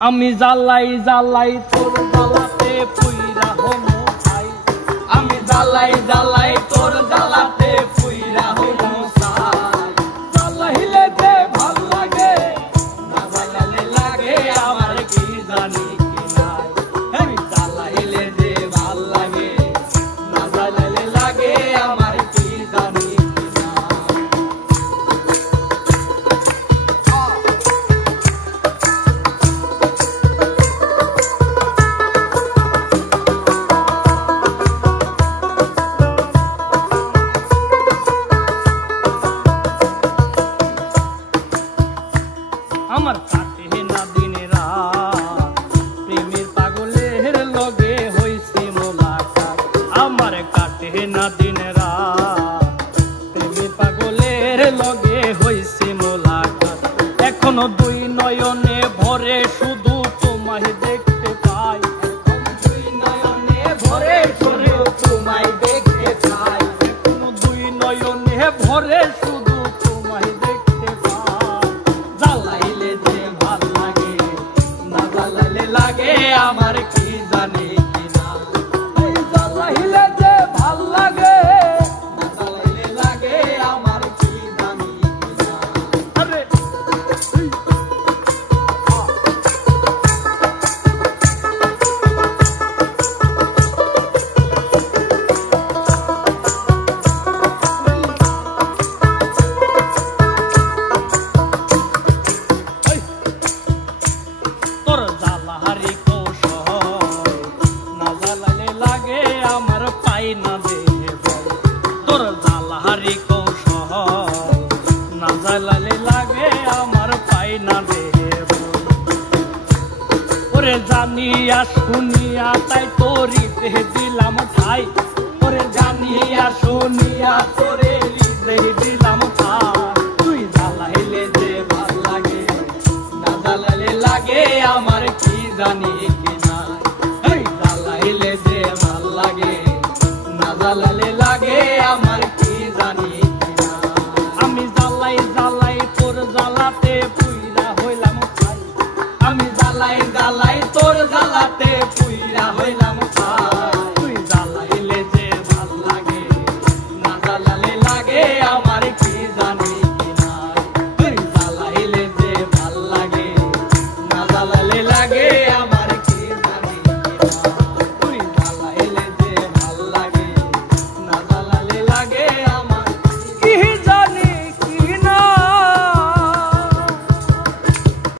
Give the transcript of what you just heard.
আমি জ্বালাই জ্বালাই তোর জ্বালাতে পুইরা হমু ছাই। আমি জ্বালাই জ্বালাই তোর জ্বালাতে পুইরা হমু ছাই। জ্বালাইলে যে ভাল লাগে না জ্বালালে লাগে আমার কি জানি কি নাই। আমি জ্বালাইলে যে ভাল লাগে না জ্বালালে লাগে আমার কি জানি কি নাই। আমার কাটে না দিনে রাত প্রেমের পাগলের লগে হইছে মোলাকাত। আমার কাটে না দিনে রাত প্রেমের পাগলের লগে হইছে মোলাকাত। এখনো দুই নয়নে ভরে শুধু তোমায় দেখতে পাই। দুই নয়নে ভরে শুধু তোমায় দেখতে পাই। এখনো দুই নয়নে ভরে শুধু তোমায় দেখতে পাই। জ্বালাইলে যে ভাল লাগে না জ্বালাইলে লাগে আমার কি জানি কি না। জ্বালাইলে যে ভাল লাগে না জ্বালাইলে লাগে আমার কি জানি কি না। আরে তোর জ্বালাহারি কৌশল না জ্বালালে লাগে আমার পাই না দেহে বল। তোর জ্বালাহারি কৌশল না জ্বালালে লাগে আমার পাই না দেহে বল। ওরে জানিয়া শুনিয়া তাই তোরি দেহে দিলাম ঠাই। ওরে জানিয়া শুনিয়া তোরে দেহে দিলাম ঠাই। তুই জ্বালাইলে যে ভাল লাগে না জ্বালালে লাগে আমার কি জানি কি নাই। এই জ্বালাইলে যে ভাল লাগে না জ্বালালে লাগে আমার কি জানি কি নাই। আমি জ্বালাই জ্বালাই তোর জ্বালাতে পুইরা হইলাম ছাই। আমি জ্বালাই